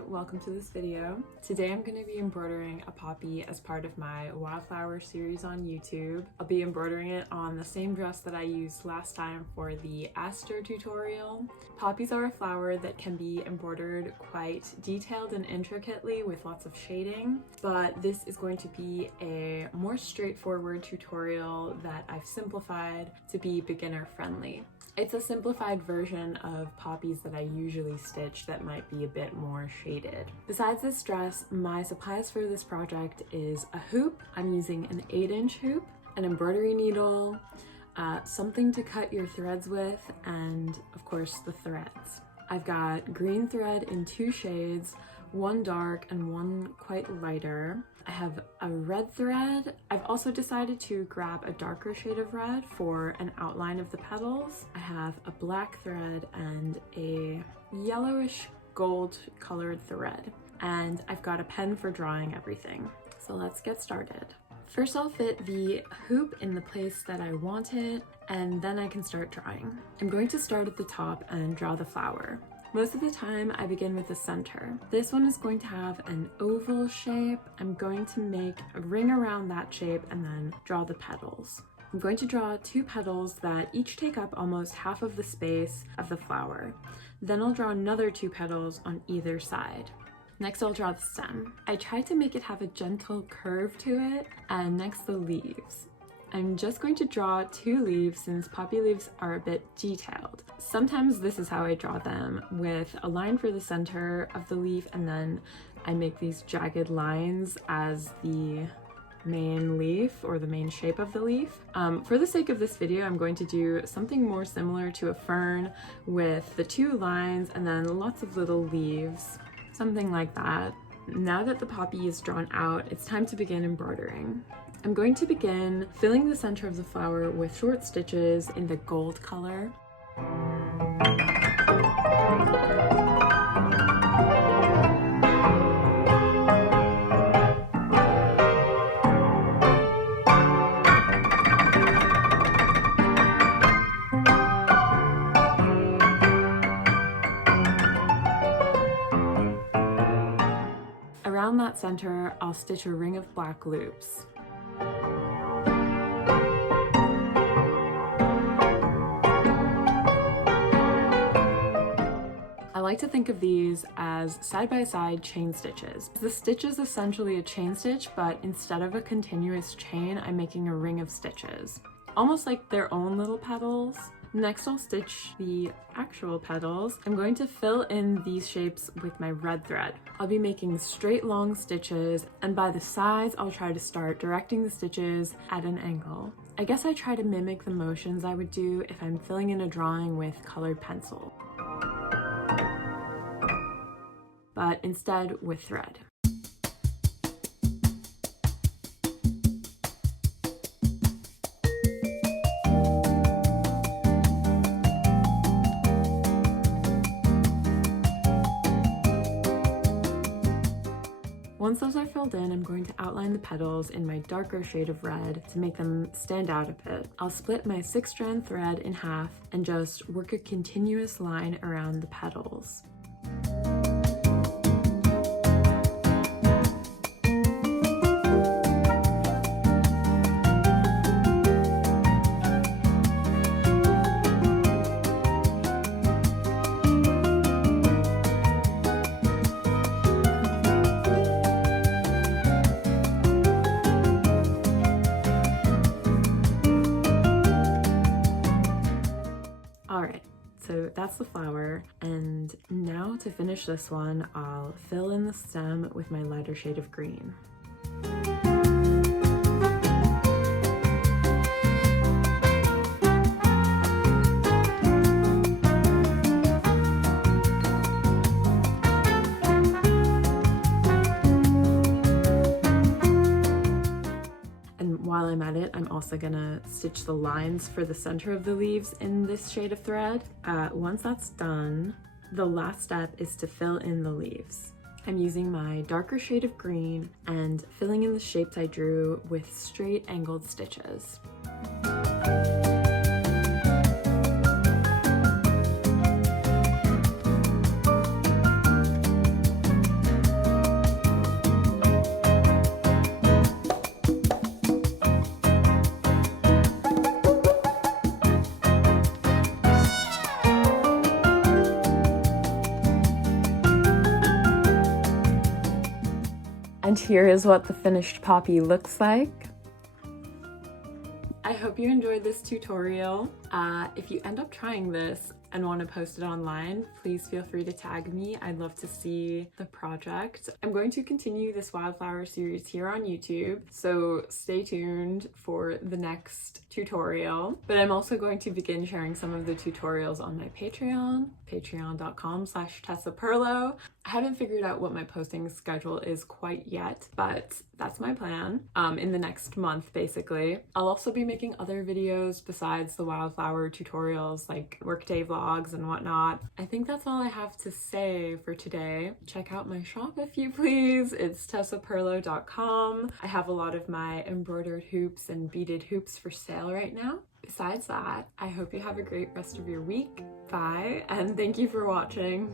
everyone, welcome to this video. Today I'm going to be embroidering a poppy as part of my wildflower series on YouTube. I'll be embroidering it on the same dress that I used last time for the aster tutorial. Poppies are a flower that can be embroidered quite detailed and intricately with lots of shading, but this is going to be a more straightforward tutorial that I've simplified to be beginner friendly. It's a simplified version of poppies that I usually stitch that might be a bit more shaded. Besides this dress, my supplies for this project is a hoop. I'm using an 8-inch hoop, an embroidery needle, something to cut your threads with, and of course the threads. I've got green thread in 2 shades, one dark and one quite lighter. I have a red thread. I've also decided to grab a darker shade of red for an outline of the petals. I have a black thread and a yellowish gold colored thread. And I've got a pen for drawing everything. So let's get started. First I'll fit the hoop in the place that I want it, and then I can start drawing. I'm going to start at the top and draw the flower. Most of the time I begin with the center. This one is going to have an oval shape. I'm going to make a ring around that shape and then draw the petals. I'm going to draw 2 petals that each take up almost half of the space of the flower. Then I'll draw another 2 petals on either side. Next I'll draw the stem. I tried to make it have a gentle curve to it, and next the leaves. I'm just going to draw 2 leaves since poppy leaves are a bit detailed. Sometimes this is how I draw them, with a line for the center of the leaf and then I make these jagged lines as the main leaf or the main shape of the leaf. For the sake of this video, I'm going to do something more similar to a fern with the 2 lines and then lots of little leaves, something like that. Now that the poppy is drawn out, it's time to begin embroidering. I'm going to begin filling the center of the flower with short stitches in the gold color. Around that center, I'll stitch a ring of black loops. I like to think of these as side-by-side chain stitches. The stitch is essentially a chain stitch, but instead of a continuous chain, I'm making a ring of stitches, almost like their own little petals. Next, I'll stitch the actual petals. I'm going to fill in these shapes with my red thread. I'll be making straight long stitches, and by the sides, I'll try to start directing the stitches at an angle. I guess I try to mimic the motions I would do if I'm filling in a drawing with colored pencil, but instead with thread. Once those are filled in, I'm going to outline the petals in my darker shade of red to make them stand out a bit. I'll split my 6-strand thread in half and just work a continuous line around the petals. Alright, so that's the flower, and now to finish this one, I'll fill in the stem with my lighter shade of green. While I'm at it, I'm also gonna stitch the lines for the center of the leaves in this shade of thread. Once that's done, the last step is to fill in the leaves. I'm using my darker shade of green and filling in the shapes I drew with straight angled stitches. And here is what the finished poppy looks like. I hope you enjoyed this tutorial. If you end up trying this and want to post it online, please feel free to tag me. I'd love to see the project. I'm going to continue this wildflower series here on YouTube, so stay tuned for the next tutorial. But I'm also going to begin sharing some of the tutorials on my Patreon, patreon.com/TessaPerlo. I haven't figured out what my posting schedule is quite yet, but that's my plan in the next month, basically. I'll also be making other videos besides the wildflower tutorials, like workday vlogs and whatnot. I think that's all I have to say for today. Check out my shop if you please. It's tessaperlo.com. I have a lot of my embroidered hoops and beaded hoops for sale right now. Besides that, I hope you have a great rest of your week. Bye, and thank you for watching.